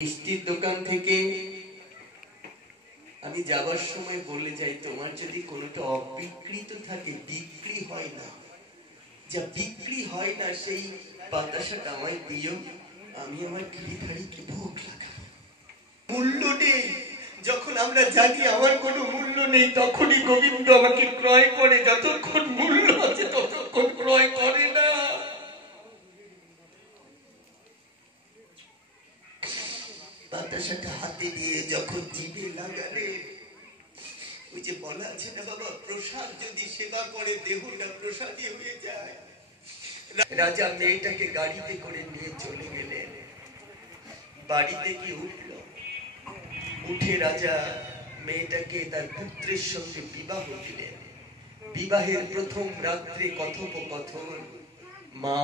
মিষ্টির দোকান থেকে আমি যাবার সময় বলে যাই, তোমার যদি কোনোটা অবিকৃত থাকে, বিক্রি হয় না, যা বিক্রি হয় না সেই বাতাসাটা আমায় দিও, আমি আমার গিরিধারীকে ভোগ লাগাবো। মূল্য নেই, যখন আমরা জানি আমার কোনো মূল্য নেই, তখনই গোবিন্দ আমাকে ক্রয় করে। যতক্ষণ মূল্য আছে ততক্ষণ ক্রয় করে না। বাতাসাটা হাতে দিয়ে যখন জিভে লাগালে, ওই যে বলা আছে না বাবা, প্রসাদ যদি সেবা করে দেহটা প্রসাদী হয়ে যায়। রাজা মেয়েটাকে গাড়িতে করে নিয়ে চলে গেলেন। বাড়িতে কি উঠল, উঠে রাজা মেয়েটাকে তার পুত্রের সঙ্গে বিবাহ দিলেন। বিবাহের প্রথম রাত্রে কথোপকথন, মা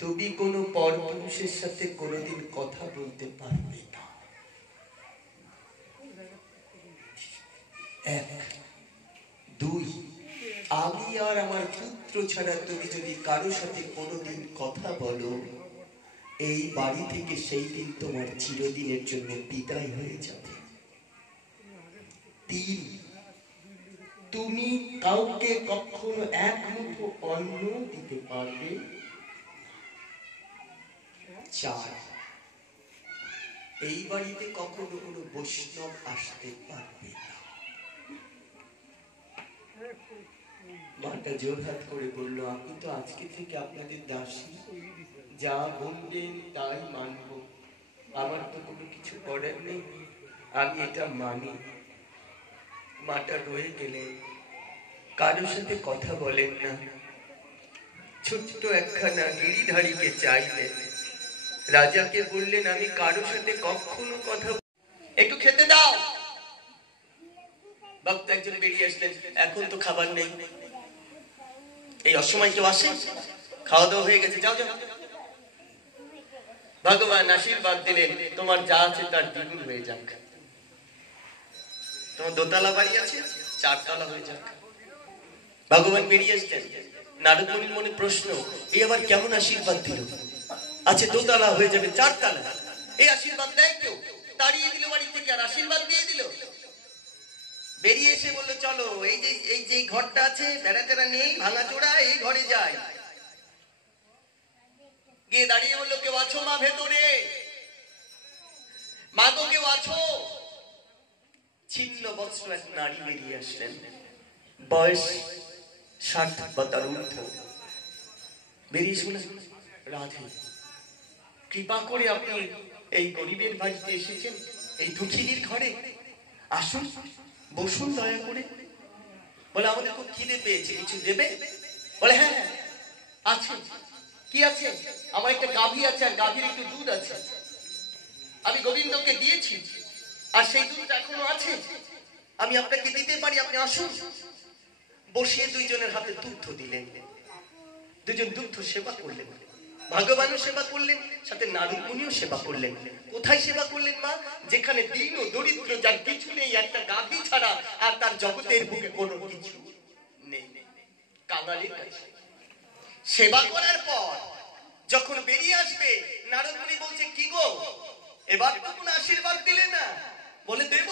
তুমি কোনো পরপুরুষের সাথে কোনোদিন কথা বলতে পারবে না। এক, দুই, আমি আর আমার পুত্র ছাড়া তুমি যদি কারো সাথে কোনোদিন কথা বলো, এই বাড়ি থেকে সেই দিন তোমার চিরদিনের জন্য বিদায় হয়ে যাবে। তিন, তুমি কাউকে কখনো এক মুঠো অন্ন দিতে পারবে। চার, এই বাড়িতে কখনো কোনো বৈষ্ণব আসতে পারবে না। মাটা জোরহাত করে বলল, আমি তো আজকে থেকে আপনাদের দাসী, যা বলবেন তাই মানব, আমার তো কোনো কিছু করার নেই, আমি এটা মানি। মাটা রয়ে গেলেন, কারোর সাথে কথা বলেন না। ছোট্ট একখানা গিরিধারীকে চাইলেন। রাজাকে বললেন, আমি কারোর সাথে কখনো কথা, একটু খেতে দাও। ভক্ত একজন বেরিয়ে আসলেন, এখন তো খাবার নেই। এই অসময় কেউ আসে? খাওয়া দাওয়া হয়ে গেছে, যাও যাও। ভগবান আশীর্বাদ দিলেন, তোমার যা আছে তার দ্বিগুণ হয়ে যাক। তোমার দোতলা বাড়ি আছে, চারতলা হয়ে যাক। ভগবান বেরিয়ে আসলেন। নারদ মুনির মনে প্রশ্ন, এই আবার কেমন আশীর্বাদ দিল? আচ্ছা, দোতলা হয়ে যাবে, চারতলা, এই আশীর্বাদ দেয় কেউ? তাড়িয়ে দিল বাড়ি থেকে, আর আশীর্বাদ দিয়ে দিল। বেরিয়ে এসে বললো, চলো এই যে ঘরটা আছে, বেড়া টেরা নেই, ভাঙা চোরা, এই ঘরে যাই। গিয়ে দাঁড়িয়ে বললো, কেউ আছো মা ভেতরে? মা গো, কেউ আছো? ছিন্ন বস্ত্র এক নারী বেরিয়ে আসলেন, বয়স 60 বা তার ঊর্ধ্ব। বেরিয়ে শুনে, রাধে, কৃপা করে আপনি এই গরিবের বাড়িতে এসেছেন, এই দুঃখিনীর ঘরে, আসুন বসুন দয়া করে। বলে, আমাদের খুব খিদে পেয়েছে, কিছু দেবে? বলে, হ্যাঁ হ্যাঁ আছে। কি আছে? আমার একটা গাভী আছে, আর গাভীর একটু দুধ আছে, আমি গোবিন্দকে দিয়েছি, আর সেই দুধটা এখনো আছে, আমি আপনাকে দিতে পারি, আপনি আসুন। বসিয়ে দুইজনের হাতে দুগ্ধ দিলেন। দুজন দুগ্ধ সেবা করলেন, ভগবানও সেবা করলেন, সাথে নারদ মুনিও সেবা করলেন। কোথায় সেবা করলেন মা? যেখানে দীন ও দরিদ্র, যার কিছু নেই, একটা গাভী ছাড়া আর তার জগতের বুকে কোনো কিছু নেই, কাঙালির কাছে। সেবা করার পর যখন বেরিয়ে আসবে, নারদ মুনি বলছে, কি গো, এবার তো কোনো আশীর্বাদ দিলে না? বলে, দেব,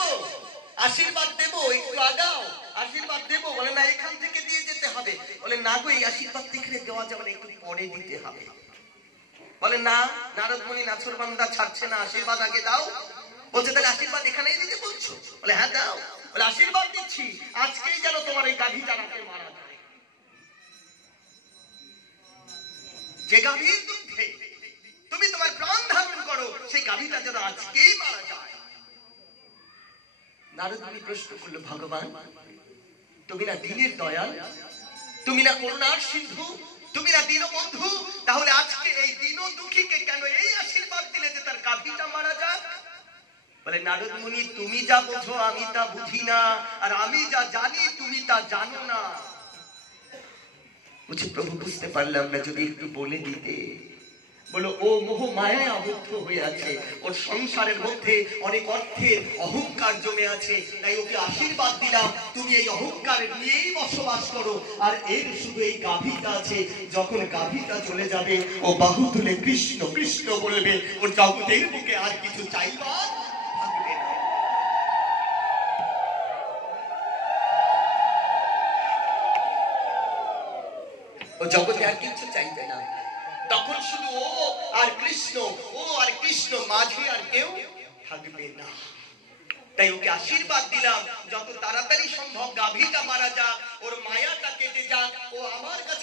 আশীর্বাদ দেব, একটু আগাও, আশীর্বাদ দেব। বলে, না, এখান থেকে দিয়ে যেতে হবে। বলে, না গো, এই আশীর্বাদ থেকে দেওয়া যাবে না, একটু পরে দিতে হবে। বলে, না, নারদ মুনি নাছরবান্দা ছাড়ছে না, আশীর্বাদ আগে দাও। বলছে, তাহলে আশীর্বাদ এখানেই দিতে বলছো? বলে, হ্যাঁ দাও। বলে, আশীর্বাদ দিচ্ছি, আজকেই যেন তোমার এই গাভীটা রাতে মারা যায়। যে গাভীর দুধে তুমি তোমার প্রাণ ধারণ করো, সেই গাভীটা যেন আজকেই মারা যায়। নারদ মুনি প্রশ্ন করলো, ভগবান, তুমি না দীনের দয়াল, তুমি না করুণার সিন্ধু, তুমি না দীনবন্ধু, তাহলে আজকে এই দীন দুঃখীকে কেন এই আশীর্বাদ দিলে যে তার গাভীটা মারা যাক? বলে, নারদ মুনি, তুমি যা বোঝো আমি তা বুঝি না, আর আমি যা জানি তুমি তা জানো না। বলছি, প্রভু, বুঝতে পারলাম না, যদি একটু বলে দিতে। বলো ও মোহ মায়ায় আবদ্ধ হয়ে আছে, ওর সংসারের মধ্যে অনেক অর্থের অহংকার জমে আছে, তাই ওকে আশীর্বাদ দিলাম তুমি এই অহংকার নিয়েই বসবাস করো। আর এর শুধু এই গাভীটা আছে, যখন গাভীটা চলে যাবে ও বাহু তুলে কৃষ্ণ কৃষ্ণ বলবে, ওর জগতের বুকে আর কিছু চাইবার থাকবে না। ও জগতে আর কিছু চাইবে না, তখন শুধু ও আর কৃষ্ণ, ও আর কৃষ্ণ, মাঝে আর কেউ থাকবে না। তাই ওকে আশীর্বাদ দিলাম যত তাড়াতাড়ি সম্ভব গাভীটা মারা যাক, ওর মায়াটা কেটে যাক, ও আমার কাছে